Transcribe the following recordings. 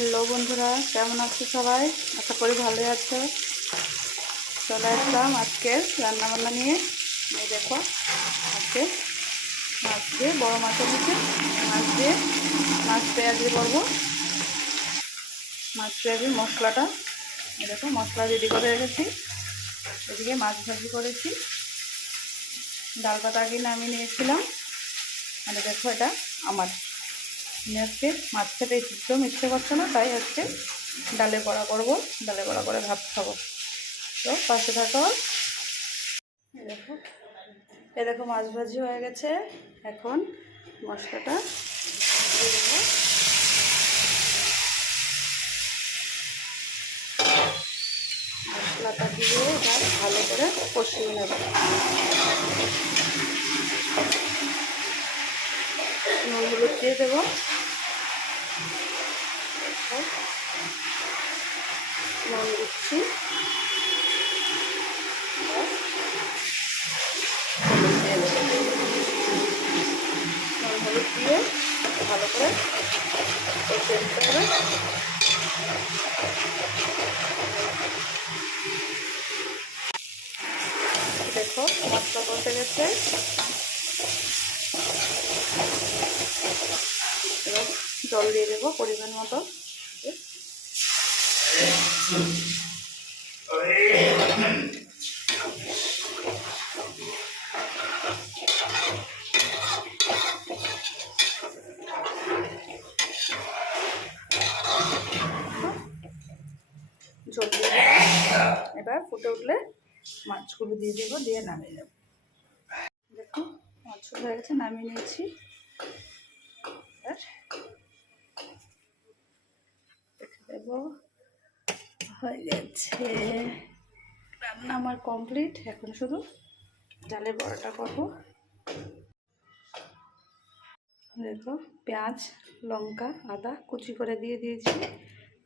Hello বন্ধুরা, কেমন আছো সবাই? আশা করি ভালোই আছো। চলে আসলাম আজকে রান্নাবান্না নিয়ে। এই দেখো, আজকে মাছ দিয়ে, বড়ো মাছ এনেছে, মাছ পেঁয়াজ দিয়ে করবো। মাছ পেঁয়াজের মশলাটা এই দেখো, মশলা রেডি করে রেখেছি। এদিকে মাছ ভাজি করেছি, ডালটা আগে নামিয়ে নিয়েছিলাম। মানে দেখো, এটা আমার আজকে মাছ খেতে একদম ইচ্ছে করছে না, তাই আজকে ডালে বড়া করবো। ডালে বড়া করে ভাত খাবো। তো পাশে থাকো। এ দেখো মাছ ভাজি হয়ে গেছে। এখন মশলাটা দিয়ে দেবো। মশলাটা দিয়ে এবার ভালো করে কষিয়ে নেব। নুন হলুদ দিয়ে দেবো। নুন দিচ্ছি, হলুদ দিয়ে দেবো। নুন হলুদ দিয়ে ভালো করে কষিয়ে দিতে হবে। দেখো মশলা কষে গেছে। এবার জল দিয়ে দেবো পরিমাণ মতো। জল দিয়ে দেবো। এবার ফুটে উঠলে মাছগুলো দিয়ে দেবো, দিয়ে নামিয়ে দেবো। দেখো মাছগুলো হয়ে গেছে, নামিয়ে নিয়েছি। দেখে দেবো, হয়ে গেছে রান্না আমার কমপ্লিট। এখন শুধু ডালের বড়াটা করবো। দেখো পেঁয়াজ, লঙ্কা, আদা কুচি করে দিয়ে দিয়েছি।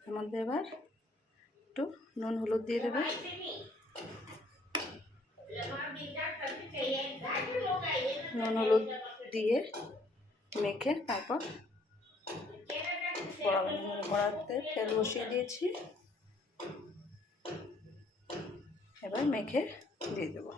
এর মধ্যে এবার একটু নুন হলুদ দিয়ে দেবে। নুন হলুদ দিয়ে মেখে তারপর কড়াতে তেল বসিয়ে দিয়েছি। এবার মেখে দিয়ে দেবো।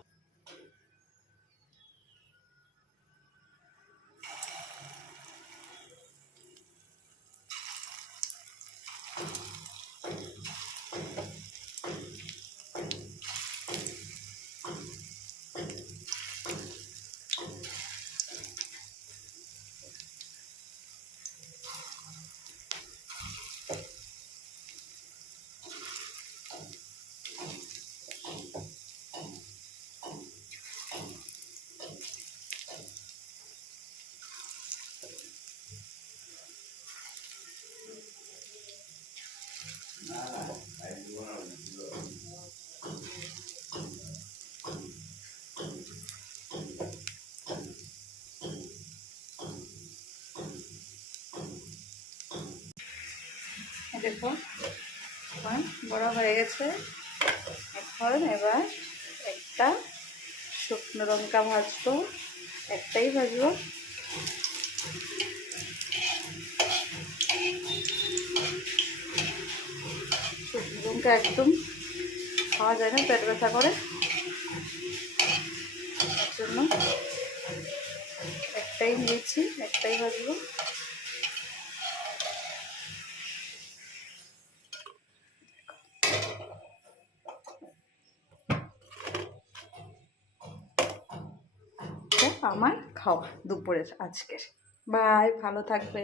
দেখো এখন বড় হয়ে গেছে। এখন এবার একটা শুকনো লঙ্কা ভাজবো, একটাই ভাজবো। শুকনো লঙ্কা একদম খাওয়া যায় না, পেট ব্যথা করে। তার জন্য একটাই নিয়েছি, একটাই ভাজবো। আমার খাওয়া দুপুরের আজকের। বাই, ভালো থাকবে।